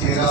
13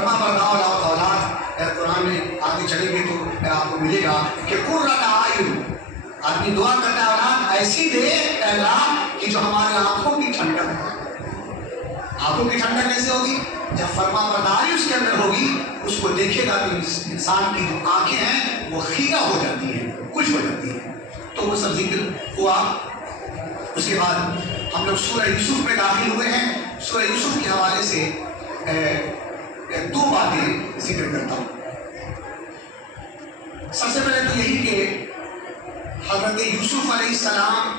فرما بردار اولاد قرآن میں آگے چلیں گے تو آپ کو ملے گا کہ قرۃ اعین، آدمی دعا کرتا ہے اولاد ایسی دے اے اللہ کہ جو ہمارے آنکھوں کی ٹھنڈک ہو۔ آنکھوں کی ٹھنڈک کیسے ہوگی؟ جب فرما برداری اس کے اندر ہوگی، اس کو دیکھے گا تو انسان کی جو آنکھیں ہیں وہ خیرہ ہو جاتی ہیں، کچھ ہو جاتی ہیں۔ تو وہ سب ذکر ہوا۔ اس کے بعد ہم لوگ سورہ یوسف میں داخل ہوئے ہیں۔ سورہ یوسف کے حوالے سے دو باتیں ذکر کرتا ہوں۔ سب سے پہلے تو یہی کہ حضرت یوسف علیہ السلام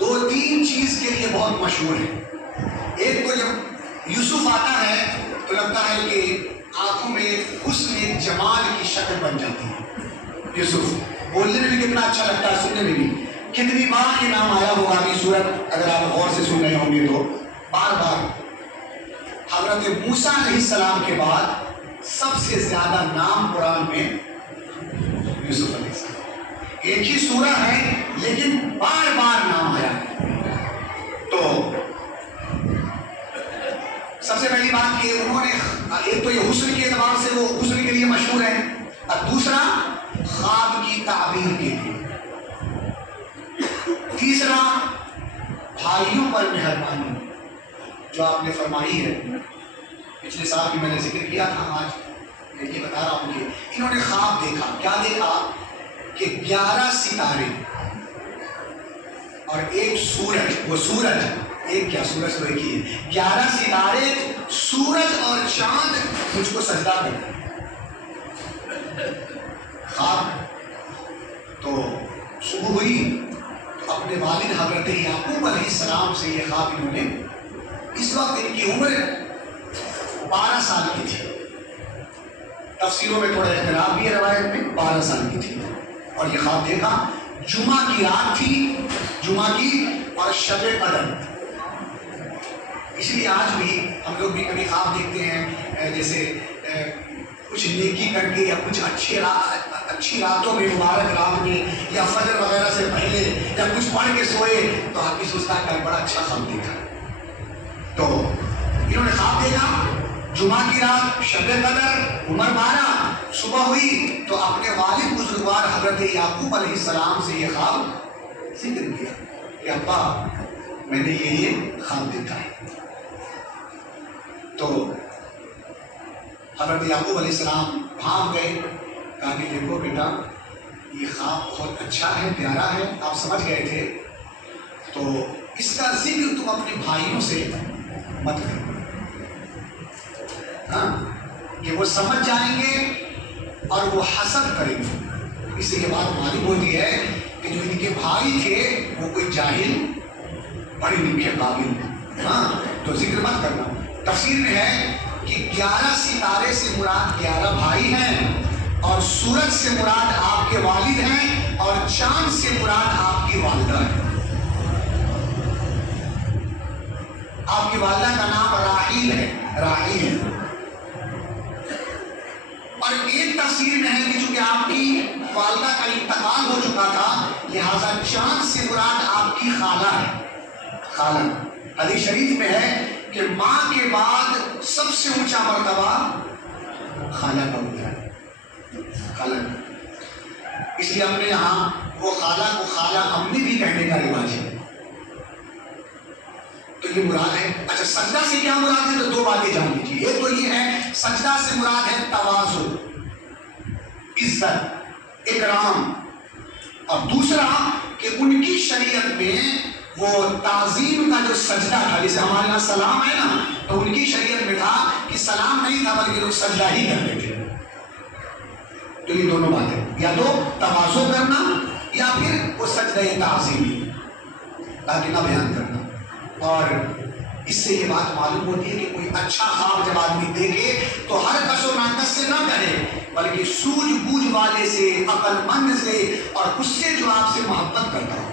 دو تین چیز کے لیے بہت مشہور ہے۔ ایک تو جب یوسف آتا ہے تو لگتا ہے کہ آنکھوں میں حسن جمال کی شکل بن جاتی ہے۔ یوسف بولنے میں بھی کتنا اچھا لگتا ہے، سننے میں بھی کتنی بار یہ نام آیا ہوگا ابھی سورت اگر آپ غور سے سن رہے ہوں گے تو بار بار۔ حضرت موسیٰ علیہ السلام کے بعد سب سے زیادہ نام قرآن میں یوسف علیہ السلام، ایک ہی سورہ ہے لیکن بار بار نام آیا۔ تو سب سے پہلی بات کہ انہوں نے ایک تو یہ حسن کے اعتبار سے وہ حسن کے لیے مشہور ہے، اور دوسرا خواب کی تعبیر کے لیے، تیسرا بھائیوں پر مہربانی جو آپ نے فرمائی ہے۔ پچھلے سال بھی میں نے ذکر کیا تھا، آج یہ بتا رہا ہوں کہ انہوں نے خواب دیکھا۔ کیا دیکھا؟ کہ 11 ستارے اور ایک سورج، وہ سورج ایک کیا سورج تو ایک ہی ہے، 11 ستارے سورج اور چاند مجھ کو سجدہ کرتے ہیں۔ خواب تو صبح ہوئی تو اپنے والد حضرت یعقوب علیہ السلام سے یہ خواب انہوں نے، اس وقت ان کی عمر 12 سال کی تھی، تفسیروں میں تھوڑا اختلاف بھی ہے، روایت میں 12 سال کی تھی، اور یہ خواب دیکھا۔ جمعہ کی رات تھی، جمعہ کی اور شب قدر، اس لیے آج بھی ہم لوگ بھی کبھی خواب دیکھتے ہیں، جیسے کچھ نیکی کر کے یا کچھ اچھی راتوں میں، مبارک رات میں یا فجر وغیرہ سے پہلے یا کچھ پڑھ کے سوئے تو آدمی سوچتا ہے کہ بڑا اچھا خواب دیکھا۔ تو انہوں نے خواب دیکھا، جمعہ کی رات، شب قدر، عمر 12، صبح ہوئی تو اپنے والد بزرگوار حضرت یعقوب علیہ السلام سے یہ خواب ذکر کیا کہ ابا میں نے یہ خواب دیکھا ہے۔ تو حضرت یعقوب علیہ السلام بھاگ گئے، کہا کہ دیکھو بیٹا یہ خواب بہت اچھا ہے، پیارا ہے، آپ سمجھ گئے تھے، تو اس کا ذکر تم اپنے بھائیوں سے مت کرو، ہاں کہ وہ سمجھ جائیں گے اور وہ حسد کریں گے۔ اس سے یہ بات معلوم ہوتی ہے کہ جو ان کے بھائی تھے وہ کوئی جاہل پڑھے لکھے قابل، ہاں تو ذکر مت کرنا۔ تفسیر میں ہے کہ 11 ستارے سے مراد 11 بھائی ہیں، اور سورج سے مراد آپ کے والد ہیں، اور چاند سے مراد آپ کی والدہ ہے۔ آپ کی والدہ کا نام راحیل ہے، راحیل۔ اور ایک تفسیر میں ہے کہ چونکہ آپ کی والدہ کا انتقال ہو چکا تھا لہذا چاند سے مراد آپ کی خالہ ہے، خالہ۔ حدیث شریف میں ہے کہ ماں کے بعد سب سے اونچا مرتبہ خالہ کا ہوتا ہے، خالہ۔ اس لیے ہم نے یہاں وہ خالہ کو خالہ امی بھی کہنے کا رواج ہے۔ تو یہ مراد ہے۔ اچھا سجدہ سے کیا مراد ہے؟ تو دو باتیں جان لیجیے۔ ایک تو یہ ہے سجدہ سے مراد ہے تواضع، عزت، اکرام، اور دوسرا کہ ان کی شریعت میں وہ تعظیم کا جو سجدہ تھا، جیسے ہمارے یہاں سلام ہے نا، تو ان کی شریعت میں تھا کہ سلام نہیں تھا بلکہ لوگ سجدہ ہی کرتے تھے۔ تو یہ دونوں باتیں، یا تو تواضع کرنا یا پھر وہ سجدہ تعظیمی، تاکہ نہ بیان کرنا۔ اور اس سے یہ بات معلوم ہوتی ہے کہ کوئی اچھا خواب جب آدمی دیکھے تو ہر کس و ناقص سے نہ کرے بلکہ سوجھ بوجھ والے سے، عقل مند سے، اور اس سے جو آپ سے محبت کرتا ہو۔